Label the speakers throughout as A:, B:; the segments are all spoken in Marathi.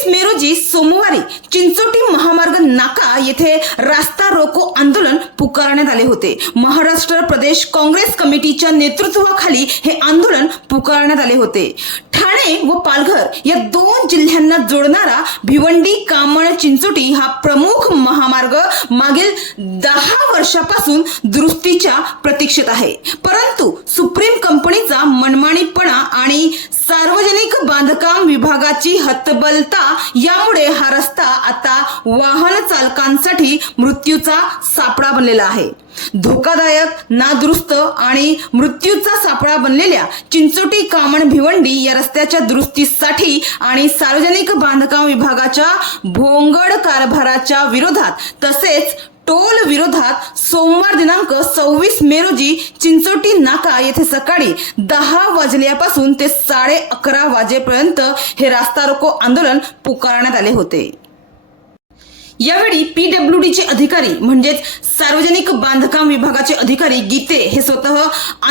A: सव्वीस मे रोजी सोमवारी चिंचोटी महामार्ग नाका येथे रास्ता रोको आंदोलन पुकारण्यात आले होते. महाराष्ट्र प्रदेश काँग्रेस कमिटीच्या नेतृत्वाखाली हे आंदोलन पुकारण्यात आले होते. ठाणे व पालघर या दोन जिल्ह्यांना जोडणारा भिवंडी कामण चिंचोटी हा प्रमुख महामार्ग मागील दहा वर्षापासून दुरुस्तीच्या प्रतीक्षेत आहे. परंतु सुप्रीम कंपनीचा मनमाणीपणा आणि सार्वजनिक बांधकाम विभागाची हतबलता यामुळे हा रस्ता आता वाहन चालकांसाठी मृत्यूचा सापळा बनलेला आहे. धोकादायक नादुरुस्त आणि मृत्यूचा सापळा बनलेल्या चिंचोटी कामण भिवंडी या रस्त्याच्या दुरुस्तीसाठी आणि सार्वजनिक बांधकाम विभागाच्या भोंगड कारभाराच्या विरोधात तसेच टोल विरोधात सोमवार दिनांक सव्वीस मे रोजी चिंचोटी नाका येथे सकाळी दहा वाजल्यापासून ते साडे अकरा वाजेपर्यंत हे रास्ता रोको आंदोलन पुकारण्यात आले होते. यावेळी पीडब्ल्यू चे अधिकारी म्हणजेच सार्वजनिक बांधकाम विभागाचे अधिकारी गीते हे स्वतः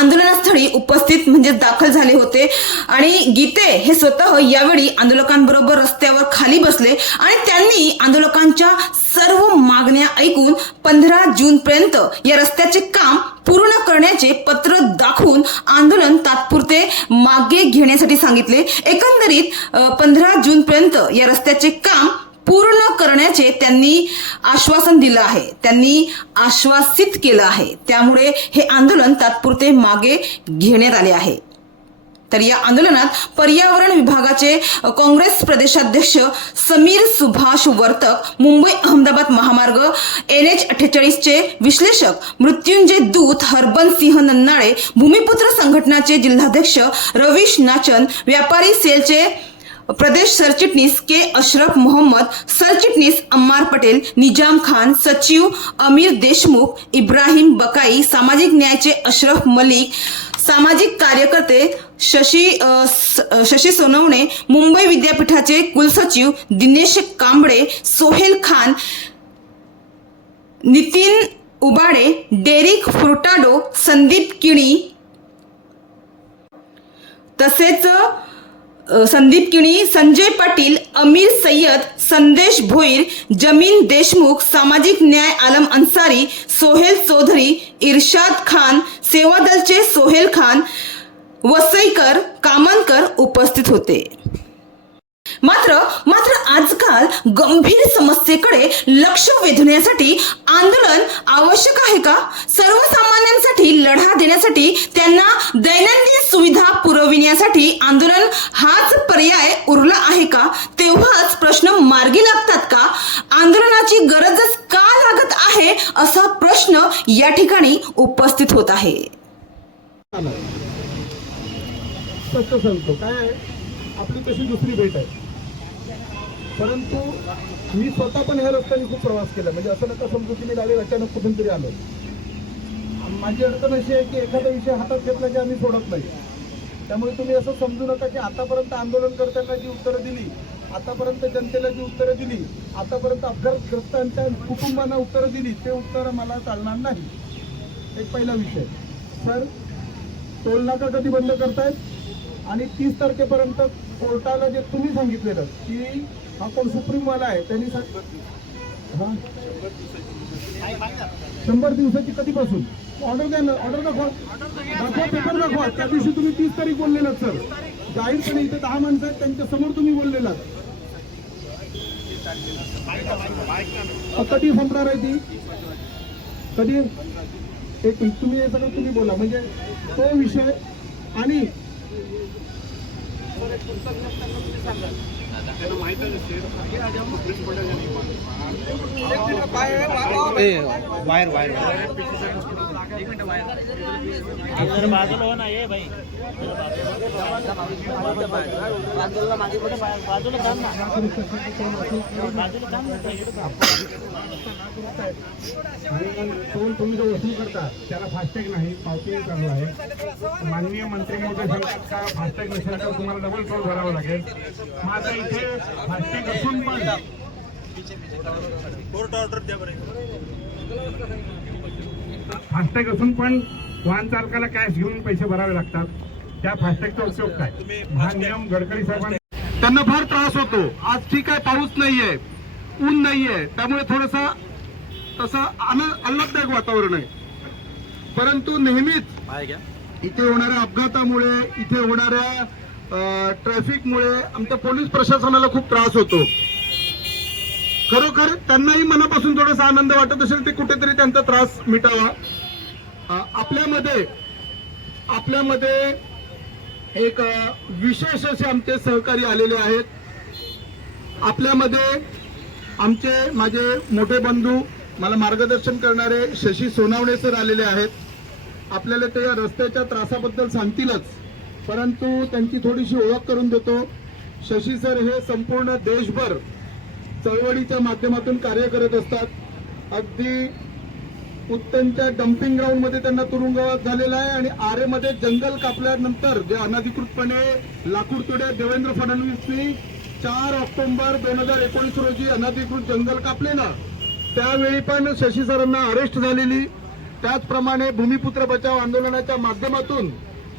A: आंदोलनस्थळी उपस्थित म्हणजे दाखल झाले होते. आणि गीते हे स्वतः यावेळी आंदोलकांबरोबर रस्त्यावर खाली बसले आणि त्यांनी आंदोलकांच्या सर्व मागण्या ऐकून पंधरा जून पर्यंत या रस्त्याचे काम पूर्ण करण्याचे पत्र दाखवून आंदोलन तात्पुरते मागे घेण्यासाठी सांगितले. एकंदरीत पंधरा जून पर्यंत या रस्त्याचे काम पूर्ण करण्याचे त्यांनी आश्वासन दिलं आहे. त्यांनी आश्वासित केलं आहे. त्यामुळे हे आंदोलन तात्पुरते मागे घेण्यात आले आहे. तर या आंदोलनात पर्यावरण विभागाचे काँग्रेस प्रदेशाध्यक्ष समीर सुभाष वर्तक मुंबई अहमदाबाद महामार्ग एन एच अठ्ठेचाळीसचे विश्लेषक मृत्युंजय दूत हरबन सिंह नन्नाळे भूमिपुत्र संघटनाचे जिल्हाध्यक्ष रवीश नाचन व्यापारी सेलचे प्रदेश सरचिटणीस के अशरफ मोहम्मद सरचिटणीस अम्मार पटेल निजाम खान सचिव अमीर देशमुख इब्राहिम बकाई सामाजिक न्यायचे अशरफ मलिक सामाजिक कार्यकर्ते शशी शशी सोनवणे मुंबई विद्यापीठाचे कुलसचिव दिनेश कांबळे सोहेल खान नितीन उबाडे डेरिक फ्रुटाडो संदीप किणी तसेच संदीप किणी संजय पाटील अमीर सय्यद संदेश भोईर जमीन देशमुख सामाजिक न्याय आलम अन्सारी सोहेल चौधरी इर्शाद खान सेवादलचे सोहेल खान वसईकर कामनकर उपस्थित होते. मात्र मात्र आजकाल गंभीर समस्येकडे लक्ष वेधण्यासाठी आंदोलन आवश्यक आहे का? सर्वसामान्यांसाठी लढा देण्यासाठी त्यांना दैनंदिन सुविधा पुरविण्यासाठी आंदोलन हाच पर्याय उरला आहे का? तेव्हाच प्रश्न मार्गी लागतात का? आंदोलनाची गरजच का लागत आहे असा प्रश्न या ठिकाणी उपस्थित होत आहे.
B: सत्य सांगतो काय आहे? आपली तशी दुसरी भेट आहे. परंतु मी स्वतः पण ह्या रस्त्याने खूप प्रवास केला. म्हणजे असं नका समजू की मी गाडी अचानक कुठून तरी आलो. माझी अडचण अशी आहे की एखादा विषय हातात घेतला की आम्ही सोडत नाही. त्यामुळे तुम्ही असं समजू नका की आतापर्यंत आंदोलन करताना जी उत्तरं दिली आतापर्यंत जनतेला जी उत्तरं दिली आतापर्यंत अपघातग्रस्तांच्या कुटुंबांना उत्तरं दिली ते उत्तरं मला चालणार नाही. एक पहिला विषय. सर टोल नाका कधी बंद करतायत? आणि तीस तारखेपर्यंत कोर्टाला जे तुम्ही सांगितलेलं की हा कोण सुप्रीम वाला आहे त्यांनी सांग शंभर दिवसाची कधीपासून? ऑर्डर द्या ना ऑर्डर दाखवा. दाखवा पेपर दाखवा. त्या दिवशी तुम्ही तीस तारीख बोललेलात सर जाहीरपणे इथे दहा माणसं आहेत त्यांच्यासमोर तुम्ही बोललेलात. कधी संपणार आहे ती? कधी? एक तुम्ही हे सगळं तुम्ही बोला. म्हणजे तो विषय आणि
C: वायर वायर
D: जरा बाजूला
B: तुम्ही जो वसूल करता त्याला फास्टॅग नाही पावती चालू आहे माननीय मंत्री महोदय सांगतात का फास्टॅग नसेल तर तुम्हाला डबल टोल भरावा लागेल आता इथे फास्टॅग असून पण
D: कोर्ट ऑर्डर द्या बरं
B: फास्टॅग असून पण वाहन चालकाला कॅश घेऊन पैसे भरावे लागतात. त्या फास्टॅगचा उपयोग काय? हा नियम गडकरी साहेबांनी त्यांना फार त्रास होतो. आज ठीक आहे पाऊस नाहीये ऊन नाहीये. त्यामुळे थोडंसं तसं आल्हाददायक वातावरण आहे. परंतु नेहमीच इथे होणाऱ्या अपघातामुळे इथे होणाऱ्या ट्रॅफिकमुळे आमच्या पोलीस प्रशासनाला खूप त्रास होतो. खरोखर त्यांनाही मनापासून थोडासा आनंद वाटत असेल ते कुठेतरी त्यांचा त्रास मिटावा. आपल्यामध्ये आपल्यामध्ये एक विशेष असे आमचे सहकारी आलेले आहेत. आपल्यामध्ये आमचे माझे मोठे बंधू मला मार्गदर्शन करणारे शशी सोनावणे सर आलेले आहेत. आपल्याला ते या रस्त्याच्या त्रासाबद्दल सांगतीलच परंतु त्यांची थोडीशी ओळख करून देतो. शशी सर हे संपूर्ण देशभर चळवळीच्या माध्यमातून कार्य करत असतात. अगदी उत्तनच्या डम्पिंग ग्राउंडमध्ये त्यांना तुरुंगवास झालेला आहे आणि आरेमध्ये जंगल कापल्यानंतर जे अनधिकृतपणे लाकूड तोड्या देवेंद्र फडणवीसनी चार ऑक्टोबर दोन हजार एकोणीस रोजी अनधिकृत जंगल कापले ना त्यावेळी पण शशी सरांना अरेस्ट झालेली. त्याचप्रमाणे भूमिपुत्र बचाव आंदोलनाच्या माध्यमातून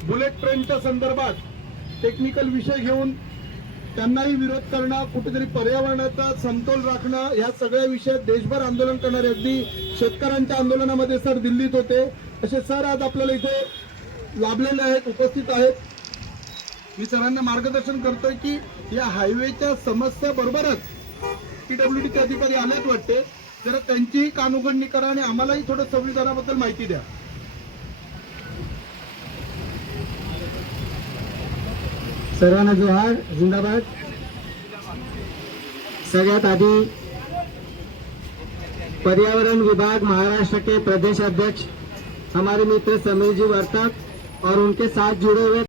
B: बुलेट ट्रेनच्या संदर्भात टेक्निकल विषय घेऊन त्यांनाही विरोध करणं कुठेतरी पर्यावरणाचा समतोल राखणं या सगळ्या विषयात देशभर आंदोलन करणारे अगदी शेतकऱ्यांच्या आंदोलनामध्ये सर दिल्लीत होते. असे सर आज आपल्याला इथे लाभलेले आहेत उपस्थित आहेत. मी सरांना मार्गदर्शन करतोय की या हायवेच्या समस्या बरोबरच पीडब्ल्यूडीचे अधिकारी आलेच वाटते. जरा त्यांचीही कानउघडणी करा आणि आम्हालाही थोडं संविधानाबद्दल माहिती द्या.
D: सर्वांना जोहार जिंदाबाद सगत आधी पर्यावरण विभाग महाराष्ट्र के प्रदेश अध्यक्ष हमारे मित्र समीर जी वर्तक और उनके साथ जुड़े हुए